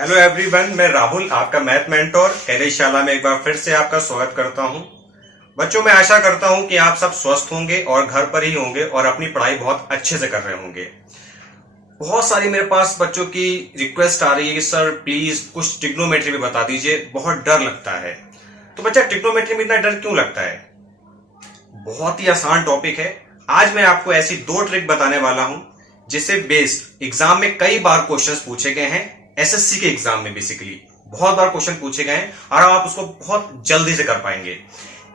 Hello everyone, मैं राहुल, आपका math mentor कार्यशाला में एक बार फिर से आपका स्वागत करता हूं। बच्चों, मैं आशा करता हूं कि आप सब स्वस्थ होंगे और घर पर ही होंगे और अपनी पढ़ाई बहुत अच्छे से कर रहे होंगे। बहुत सारी मेरे पास बच्चों की रिक्वेस्ट आ रही है कि सर प्लीज कुछ ट्रिग्नोमेट्री में बता दीजिए, बहुत डर लगता है। तो बच्चा, ट्रिग्नोमेट्री में इतना डर क्यों लगता है? बहुत ही आसान टॉपिक है। आज मैं आपको ऐसी दो ट्रिक बताने वाला हूं जिससे बेस्ड एग्जाम में कई बार क्वेश्चंस पूछे गए हैं। एसएससी के एग्जाम में बेसिकली बहुत बार क्वेश्चन पूछे गए हैं और आप उसको बहुत जल्दी से कर पाएंगे।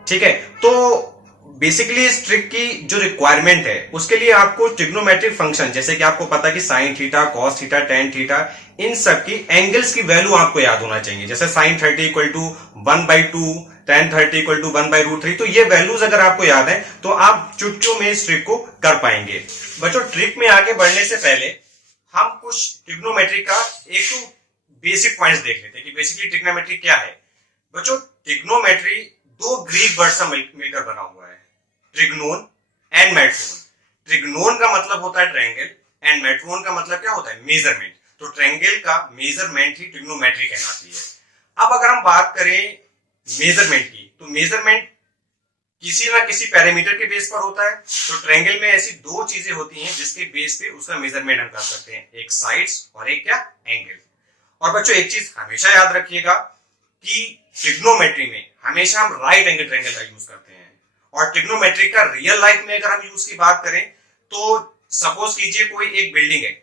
ठीक है, तो बेसिकली इस ट्रिक की जो रिक्वायरमेंट है उसके लिए आपको ट्रिग्नोमेट्रिक फंक्शन, जैसे कि आपको पता कि sine theta, cos theta, tan theta, इन सब की एंगल्स की वैल्यू आपको याद होना चाहिए। जैसे sine 30 equal to 1/2, tan 30 equal to 1/√3। तो ये वैल्यूज अगर आपको याद है तो आप चुटकियों में इस ट्रिक को कर पाएंगे। बच्चों, ट्रिक में आगे बढ़ने से पहले हम कुछ ट्रिग्नोमेट्री का एक तो बेसिक पॉइंट्स देख लेते हैं कि बेसिकली ट्रिग्नोमेट्री क्या है। बच्चों, ट्रिग्नोमेट्री दो ग्रीक वर्ड से मिलकर बना हुआ है, ट्रिग्नोन एंड मेट्रोन। ट्रिग्नोन का मतलब होता है ट्रायंगल एंड मेट्रोन का मतलब क्या होता है? मेजरमेंट। तो ट्रायंगल का मेजरमेंट ही ट्रिग्नोमेट्री कहलाती है। अब अगर हम बात करें मेजरमेंट की, तो मेजरमेंट किसी ना किसी पैरामीटर के बेस पर होता है। तो ट्रायंगल में ऐसी दो चीजें होती हैं जिसके बेस पे उसका मेजरमेंट हम कर सकते हैं, एक साइड्स और एक क्या? एंगल। और बच्चों, एक चीज हमेशा याद रखिएगा कि ट्रिग्नोमेट्री में हमेशा हम राइट एंगल ट्रायंगल का यूज करते हैं। और ट्रिग्नोमेट्री का रियल लाइफ में अगर हम यूज की बात करें तो सपोज कीजिए कोई एक बिल्डिंग है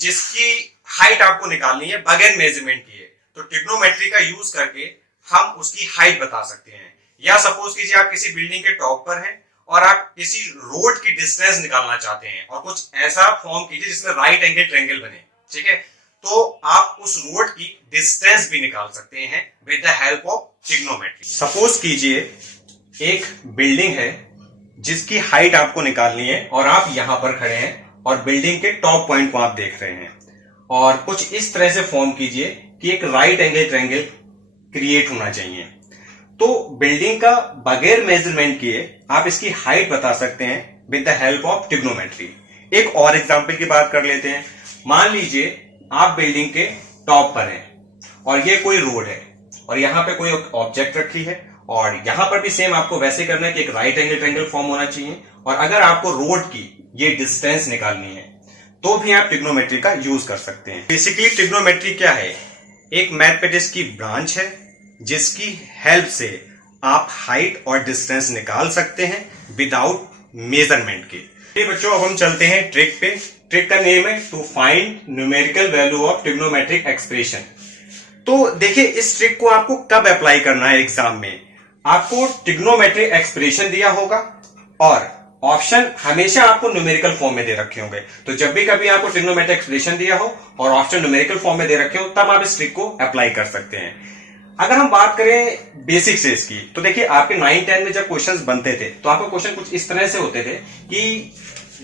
जिसकी हाइट आपको निकालनी है बगैर मेजरमेंट किए, तो ट्रिग्नोमेट्री का यूज करके हम उसकी हाइट बता सकते हैं। या सपोज कीजिए आप किसी बिल्डिंग के टॉप पर हैं और आप किसी रोड की डिस्टेंस निकालना चाहते हैं और कुछ ऐसा फॉर्म कीजिए जिसमें राइट एंगल ट्रायंगल बने। ठीक है, तो आप उस रोड की डिस्टेंस भी निकाल सकते हैं with the help of trigonometry. Suppose कीजिए एक बिल्डिंग है जिसकी हाइट आपको निकालनी है और आप यहां पर खड़े हैं और बिल्डिंग के टॉप पॉइंट को आप देख रहे हैं और कुछ इस तरह से फॉर्म कीजिए कि एक राइट एंगल ट्रायंगल क्रिएट होना चाहिए। तो बिल्डिंग का बगैर मेजरमेंट किए आप इसकी हाइट बता सकते हैं with the help of trigonometry. एक और एग्जांपल की बात कर लेते हैं। मान लीजिए आप बिल्डिंग के टॉप पर हैं और ये कोई रोड है और यहां पे कोई ऑब्जेक्ट रखी है और यहां पर भी सेम आपको वैसे करना है कि एक राइट एंगल ट्रायंगल फॉर्म होना चाहिए। और अगर आपको रोड की ये डिस्टेंस निकालनी है तो भी आप ट्रिग्नोमेट्री का यूज कर सकते हैं। बेसिकली ट्रिग्नोमेट्री क्या है? एक मैथमेटिक्स की ब्रांच है जिसकी हेल्प से आप हाइट और डिस्टेंस निकाल सकते हैं विदाउट मेजरमेंट के। बच्चों, अब हम चलते हैं ट्रिक पे। ट्रिक का नेम है to find numerical value of trigonometric expression. तो देखिए, इस ट्रिक को आपको कब अप्लाई करना है एग्जाम में। आपको ट्रिग्नोमेट्रिक एक्सप्रेशन दिया होगा और ऑप्शन हमेशा आपको न्यूमेरिकल फॉर्म में दे रखे होंगे। तो जब भी कभी आपको ट्रिग्नोमेट्रिक एक्सप्रेशन दिया हो और ऑप्शन न्यूमेरिकल फॉर्म में दे रखे हो तब आप इस ट्रिक को अप्लाई कर सकते हैं। अगर हम बात करें बेसिक से इसकी, तो देखिए आपके 9-10 में जब क्वेश्चंस बनते थे तो आपका क्वेश्चन कुछ इस तरह से होते थे कि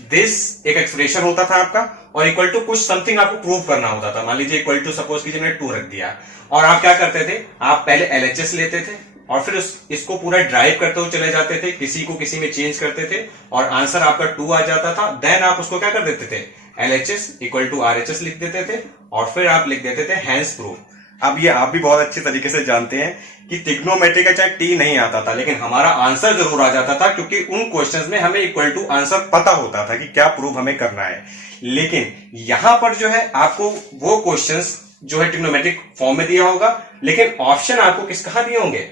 दिस एक एक्सप्रेशन होता था आपका और इक्वल टू कुछ समथिंग आपको प्रूव करना होता था। मान लीजिए इक्वल टू सपोज कीजिए मैंने 2 रख दिया और आप क्या करते थे, आप पहले एलएचएस लेते थे और फिर इसको पूरा ड्राइव करते हुए चले जाते थे, किसी को किसी में चेंज करते थे और आंसर आपका 2 आ जाता था। देन आप उसको क्या कर देते थे, एलएचएस इक्वल टू आरएचएस लिख देते थे और फिर आप लिख देते थे हैंस प्रूफ। अब ये आप भी बहुत अच्छे तरीके से जानते हैं कि ट्रिग्नोमेट्री का चाहे टी नहीं आता था लेकिन हमारा आंसर जरूर आ जाता था, क्योंकि उन क्वेश्चंस में हमें इक्वल टू आंसर पता होता था कि क्या प्रूफ हमें करना है। लेकिन यहां पर जो है आपको वो क्वेश्चंस जो है ट्रिग्नोमेट्रिक फॉर्म में दिया होगा, लेकिन ऑप्शन आपको किस कहां दिए होंगे,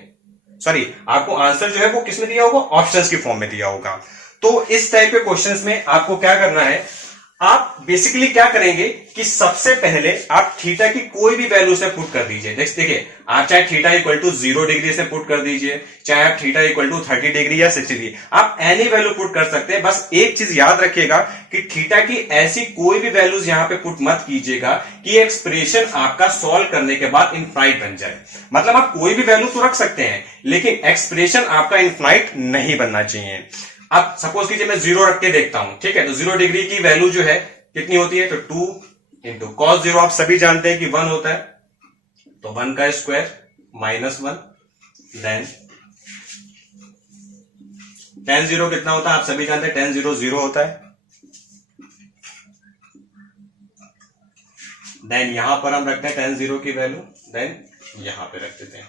सॉरी आपको आंसर जो है वो किसमें दिया होगा, ऑप्शंस की फॉर्म में दिया होगा। तो इस टाइप के क्वेश्चंस में आपको क्या करना है, आप बेसिकली क्या करेंगे कि सबसे पहले आप थीटा की कोई भी वैल्यू से पुट कर दीजिए। देखिए, आप चाहे थीटा इक्वल टू 0 डिग्री से पुट कर दीजिए, चाहे आप थीटा इक्वल टू 30 डिग्री या 60 डिग्री, आप एनी वैल्यू पुट कर सकते हैं। बस एक चीज याद रखिएगा कि थीटा की ऐसी कोई भी वैल्यूज यहां पे पुट मत कीजिएगा कि एक्सप्रेशन आपका सॉल्व करने के बाद इनफाइनाइट बन जाए। मतलब आप कोई भी वैल्यू तो रख सकते हैं लेकिन एक्सप्रेशन आपका इनफाइनाइट नहीं बनना चाहिए। अब सपोज कीजिए मैं 0 रख के देखता हूं, ठीक है, तो 0 डिग्री की वैल्यू जो है कितनी होती है, तो 2 इंटू कॉस 0 आप सभी जानते हैं कि 1 होता है, तो 1 का स्क्वायर -1, देन tan 0 कितना होता है आप सभी जानते हैं, tan 0 0 होता है, देन यहां पर हम रखते हैं tan 0 की वैल्यू, देन यहां पे रख देते हैं।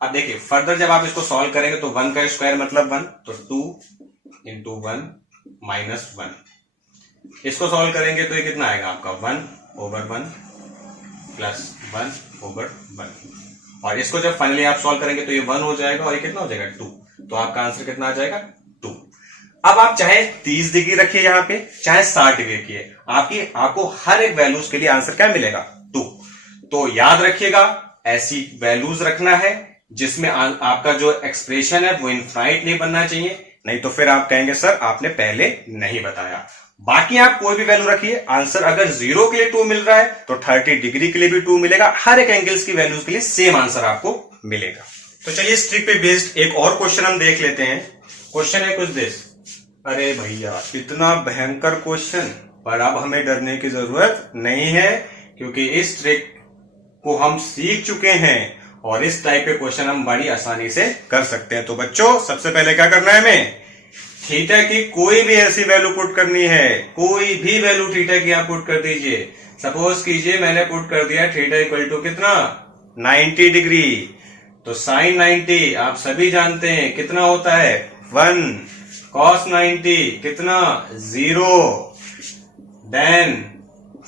अब देखिए फर्दर जब आप इसको सॉल्व करेंगे तो 1 का स्क्वायर मतलब 1, तो 2 इंटू 1 माइनस 1। इसको सॉल्व करेंगे तो ये कितना आएगा आपका 1/1 प्लस 1/1। और इसको जब फाइनली आप सॉल्व करेंगे तो ये 1 हो जाएगा और ये कितना हो जाएगा 2। तो आपका आंसर कितना आ जाएगा 2। अब आप चाहे 30 डिग्री रखिए यहाँ पे, चाहे 60 डिग्री रखिए, आपको हर एक वैल्यूज के लिए आंसर क्या मिलेगा 2। तो याद रखिएगा ऐसी वैल्यूज रखना है जिसमें आपका जो एक्सप्रेशन है वो इनफाइनाइट नहीं बनना चाहिए, नहीं तो फिर आप कहेंगे सर आपने पहले नहीं बताया। बाकी आप कोई भी वैल्यू रखिए, आंसर अगर 0 के लिए 2 मिल रहा है तो 30 डिग्री के लिए भी 2 मिलेगा, हर एक एंगल्स की वैल्यूज के लिए सेम आंसर आपको मिलेगा। तो चलिए इस ट्रिक पे बेस्ड एक और क्वेश्चन हम देख लेते हैं। क्वेश्चन है कुछ दिस, अरे भैया इतना भयंकर क्वेश्चन, पर अब हमें डरने की जरूरत नहीं है क्योंकि इस ट्रिक को हम सीख चुके हैं और इस टाइप के क्वेश्चन हम बड़ी आसानी से कर सकते हैं। तो बच्चों सबसे पहले क्या करना है, हमें थीटा की कोई भी ऐसी वैल्यू पुट करनी है, कोई भी वैल्यू थीटा की आप पुट कर दीजिए। सपोज कीजिए मैंने पुट कर दिया थीटा इक्वल टू कितना 90 डिग्री, तो साइन 90 आप सभी जानते हैं कितना होता है 1, कॉस 90 कितना 0, देन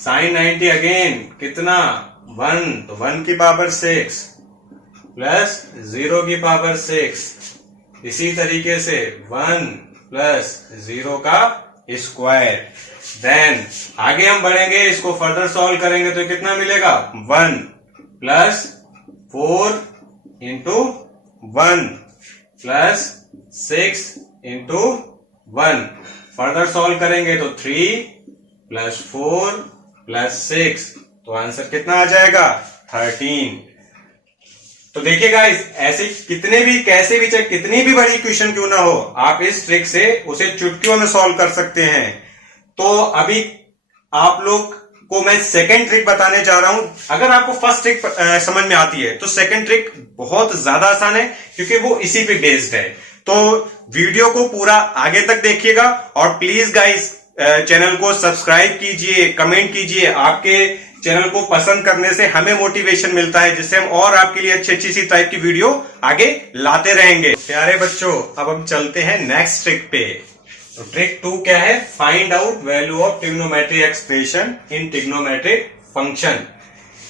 साइन 90 अगेन कितना 1, तो 1 की पावर 6 प्लस 0 की पावर 6, इसी तरीके से 1 प्लस 0 का स्क्वायर। देन आगे हम बढ़ेंगे, इसको फर्दर सॉल्व करेंगे तो कितना मिलेगा 1 plus 4 into 1 plus 6 into 1। Further solve करेंगे तो 3 प्लस 4 प्लस 6, तो आंसर कितना आ जाएगा 13। तो देखिए गाइस ऐसे कितने भी कैसे भी चाहे कितनी भी बड़ी क्वेश्चन क्यों ना हो, आप इस ट्रिक से उसे चुटकियों में सॉल्व कर सकते हैं। तो अभी आप लोग को मैं सेकंड ट्रिक बताने जा रहा हूं। अगर आपको फर्स्ट ट्रिक समझ में आती है तो सेकंड ट्रिक बहुत ज्यादा आसान है क्योंकि वो इसी पे बेस्ड है। तो वीडियो को पूरा आगे तक देखिएगा और प्लीज गाइस चैनल को सब्सक्राइब कीजिए, कमेंट कीजिए। आपके चैनल को पसंद करने से हमें मोटिवेशन मिलता है जिससे हम और आपके लिए अच्छी अच्छी सी टाइप की वीडियो आगे लाते रहेंगे। प्यारे बच्चों अब हम चलते हैं नेक्स्ट ट्रिक पे। तो ट्रिक 2 क्या है, find out value of trigonometric expression in trigonometric function.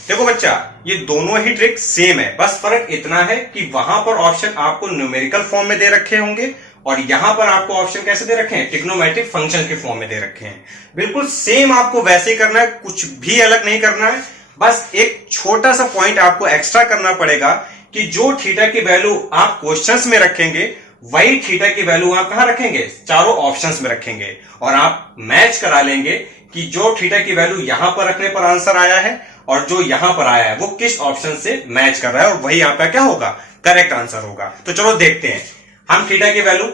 देखो बच्चा ये दोनों ही ट्रिक सेम है, बस फर्क इतना है कि वहां पर ऑप्शन आपको न्यूमेरिकल फॉर्म में दे रखे होंगे और यहां पर आपको ऑप्शन कैसे दे रखे हैं ट्रिग्नोमेट्रिक फंक्शन के फॉर्म में दे रखे हैं। बिल्कुल सेम आपको वैसे ही करना है, कुछ भी अलग नहीं करना है। बस एक छोटा सा पॉइंट आपको एक्स्ट्रा करना पड़ेगा कि जो थीटा की वैल्यू आप क्वेश्चंस में रखेंगे वही थीटा की वैल्यू आप कहां रखेंगे, चारों ऑप्शंस में रखेंगे और आप मैच करा लेंगे कि जो थीटा की वैल्यू यहां पर रखने पर आंसर आया है और जो यहां पर आया है वो किस ऑप्शन से मैच कर रहा है और वही आपका क्या होगा, करेक्ट आंसर होगा। तो चलो देखते हैं। हम थीटा की वैल्यू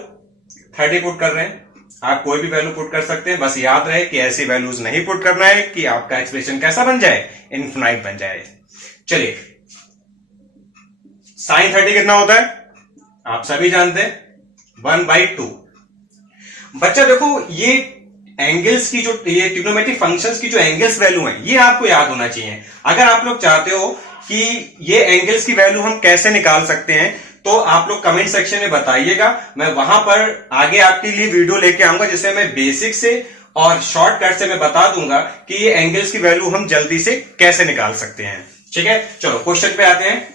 30 पुट कर रहे हैं, आप कोई भी वैल्यू पुट कर सकते हैं, बस याद रहे कि ऐसी वैल्यूज नहीं पुट करना है कि आपका एक्सप्रेशन कैसा बन जाए, इनफिनाइट बन जाए। चलिए साइन 30 कितना होता है आप सभी जानते हैं 1/2। बच्चा देखो ये एंगल्स की जो ये ट्रिग्नोमेट्रिक फंक्शंस की जो एंगल्स वैल्यू है ये आपको याद होना चाहिए। अगर आप लोग चाहते हो कि ये एंगल्स की वैल्यू हम कैसे निकाल सकते हैं तो आप लोग कमेंट सेक्शन में बताइएगा, मैं वहां पर आगे आपके लिए वीडियो लेके आऊंगा जिसमें मैं बेसिक से और शॉर्टकट से मैं बता दूंगा कि ये एंगल्स की वैल्यू हम जल्दी से कैसे निकाल सकते हैं। ठीक है चलो क्वेश्चन पे आते हैं।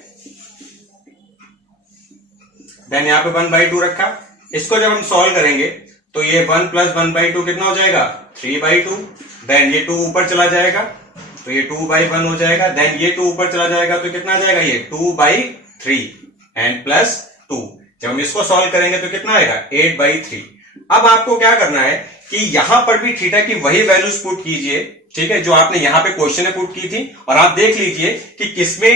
देन यहां पे 1/2 रखा, इसको जब हम सॉल्व करेंगे तो ये 1 प्लस 1/2 कितना हो जाएगा 3/2। देन ये 2 ऊपर चला जाएगा तो ये 2/1 हो जाएगा। देन ये 2 ऊपर चला जाएगा तो कितना आ जाएगा ये 2/3 एंड प्लस 2। जब हम इसको सॉल्व करेंगे तो कितना आएगा 8/3। अब आपको क्या करना है कि यहां पर भी थीटा की वही वैल्यूज पुट कीजिए, ठीक है, जो आपने यहां पे क्वेश्चन में पुट की थी और आप देख लीजिए कि किसमें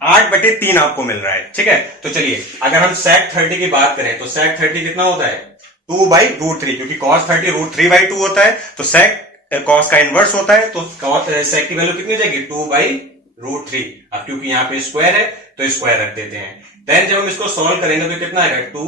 8/3 आपको मिल रहा है। ठीक है तो चलिए अगर हम sec 30 की बात करें तो sec 30 कितना होता है 2/√3, क्योंकि cos 30 √3/2 होता है तो sec cos का इनवर्स होता है तो sec की वैल्यू कितनी हो जाएगी 2/√3। अब क्योंकि यहां पे स्क्वायर है तो स्क्वायर रख देते हैं। देन जब हम इसको सॉल्व करेंगे तो कितना आएगा 2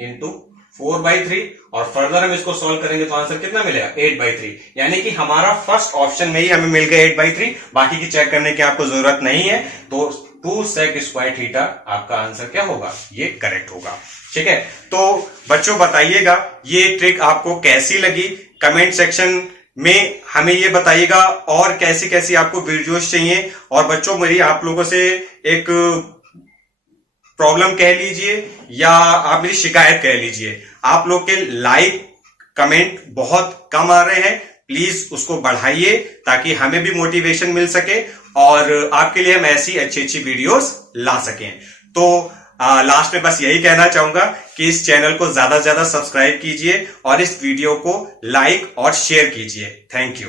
इंटू 4/3 और फर्दर हम इसको सॉल्व करेंगे तो आंसर कितना मिलेगा 8/3। यानी कि हमारा फर्स्ट ऑप्शन में ही हमें मिल गया 8/3, बाकी की चेक करने की आपको जरूरत नहीं है। तो 2 sec स्क्वायर थीटा आपका आंसर क्या होगा, ये करेक्ट होगा। ठीक है, तो बच्चों बताइएगा ये ट्रिक आपको कैसी लगी, कमेंट सेक्शन में हमें ये बताइएगा, और कैसी कैसी आपको वीडियोस चाहिए। और बच्चों मेरी आप लोगों से एक प्रॉब्लम कह लीजिए या आप मेरी शिकायत कह लीजिए, आप लोग के लाइक कमेंट बहुत कम आ रहे हैं, प्लीज उसको बढ़ाइए ताकि हमें भी मोटिवेशन मिल सके और आपके लिए हम ऐसी अच्छी अच्छी वीडियोस ला सकें। तो लास्ट में बस यही कहना चाहूंगा कि इस चैनल को ज्यादा से ज्यादा सब्सक्राइब कीजिए और इस वीडियो को लाइक और शेयर कीजिए। Thank you.